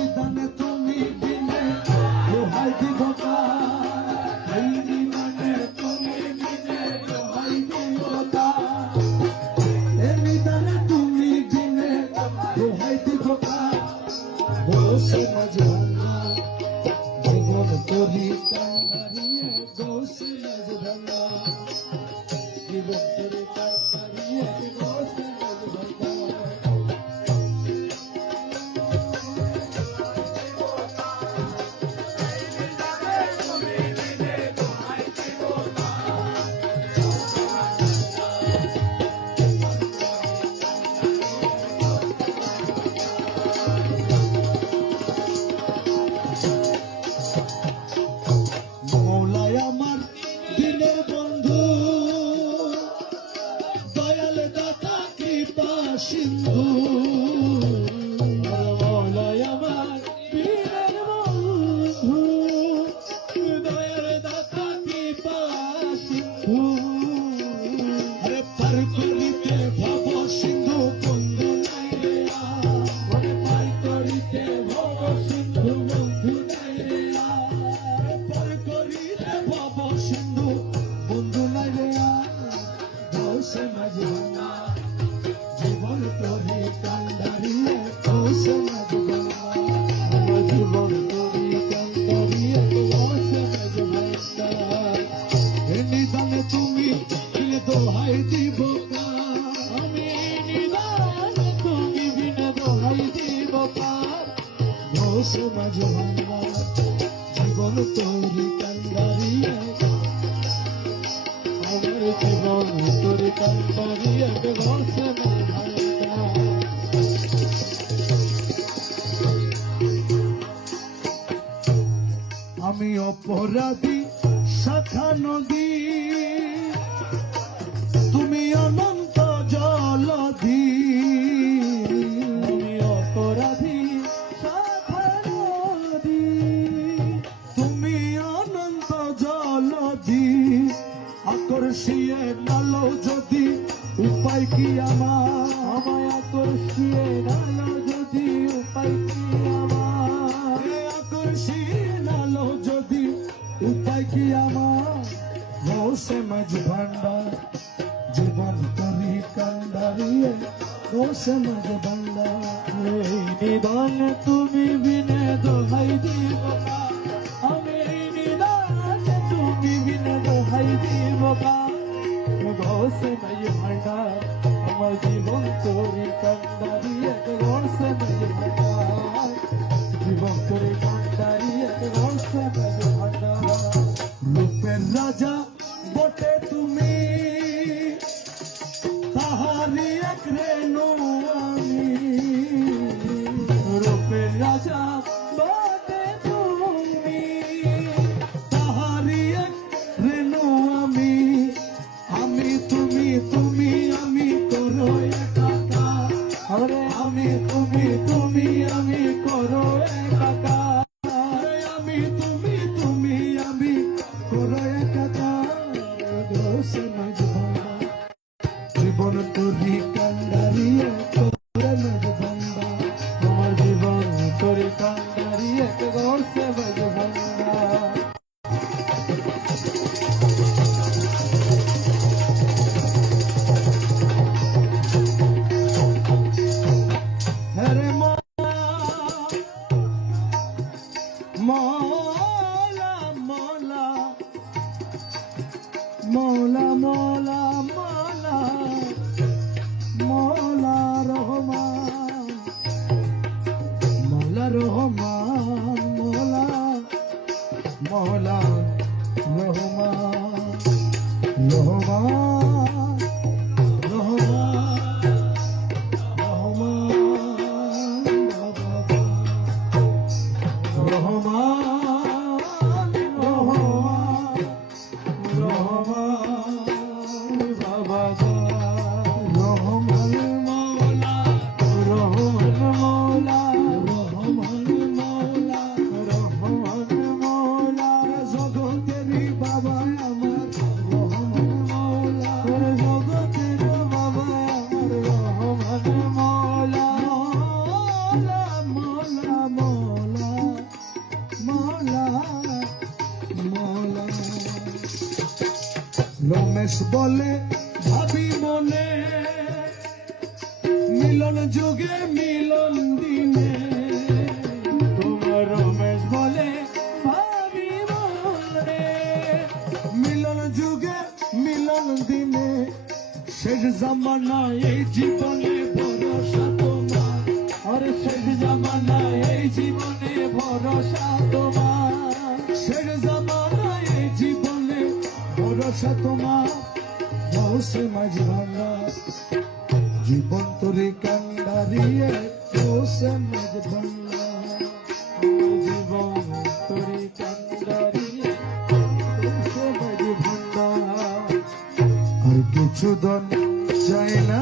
নিদানে তুমি বিনে দোহাই দিব কার, এই নিদানে তুমি বিনে দোহাই দিব কার, এই নিদানে তুমি বিনে দোহাই দিব কার। বসে মজভাঙ্গা জীবন করি কান্দারিয়ে, বসে মজভাঙ্গা জীবন করি কান্দারিয়ে, বসে মজভাঙ্গা। মৌলাই আমার দিনের বন্ধু, দয়াল দাতা কৃপা সিন্ধু। মৌলাই আমার দিনের বন্ধু, দয়াল দাতা কৃপা সিন্ধু। আরে পার করিতে ভব সিন্ধু বন্ধু নাই রে আর, পার করিতে ভব সিন্ধু বন্ধু নাই রে আর, পার করিতে ভব সিন্ধু বন্ধু নাই রে আর। বসে মজভাঙ্গা জীবন তোরি কান্দারিয়ে, বসে মজভাঙ্গা আমার জীবন তোরি কান্দারিয়ে, বসে মজভাঙ্গা। এই নিদানে তুমি বিনে দোহাই দিব কার, আমি নিদানে তুমি বিনে দোহাই দিব কার। বসে মজভাঙ্গা জীবন তোরি কান্দারিয়ে, আমার জীবন তোরি কান্দারিয়ে, বসে মজভাঙ্গা। আমি অপরাধী শাখা নদী, তুমি অনন্ত জলধি। আমি অপরাধী শাখা নদী, তুমি অনন্ত জলধি। আকর্ষিয়ে নালো যদি উপায় কি আমার, আমায় আকর্ষিয়ে নালো যদি উপায় কি আমার, আকর্ষিয়ে নালো যদি উপায় কি আমার। বসে মজভাঙ্গা জীবন করি কান্দারিয়ে, বসে মজভাঙ্গা। এই নিদান তুমি বিনে দোহাই দিব কার, আমি এই নিদান তুমি বিনে দোহাই দিব কার। বসে মজভাঙ্গা আমার জীবন করি কান্দারিয়ে, বসে মজভাঙ্গা জীবন করি কান্দারিয়ে, বসে মজভাঙ্গা। রূপের রাজা বটে তুমি, তাহারি এক রেণু আমি। রূপের রাজা বটে তুমি, তাহারি এক রেণু আমি। আমি তুমি তুমি আমি করো একাকার, আরে আমি তুমি তুমি আমি করো একাকার, আমি তুমি তুমি আমি করো একাকার। বসে মজভাঙ্গা জীবন তোরি কান্দারিয়ে, করে মজভাঙ্গা আমার জীবন তোরি কান্দারিয়ে, বসে মজভাঙ্গা। হরে মৌলা মৌলা মৌলা মৌলা মৌলা মৌলা রহমান, মৌলা রহমান, মৌলা মৌলা রহমান, রহমান রহমান রহমান রহমান রহমান বাবা, রহমান মৌলা, রহমান মৌলা, রহমান মৌলা, রহমান মৌলা। রমেশ বলে ভাবি মনে মিলন যুগে মিলন দিনে তোমার রমেশ বলে ভাবি মনে মিলন যুগে মিলন দিনে শেষ জামানায় এই জীবনে ভরসা তোমার আর শেষ জামানায় এই জীবনে ভরসা তোমার শেষ জামানায় এই জীবনে ভরসা তোমার বসে মাঝ ভাঙা জীবন তোরে কান্ডারিয়ে বসে মাঝ ভাঙা জীবন তোরে কান্দারিয়ে বসে মাঝ ভাঙা আর কিছু দন চাই না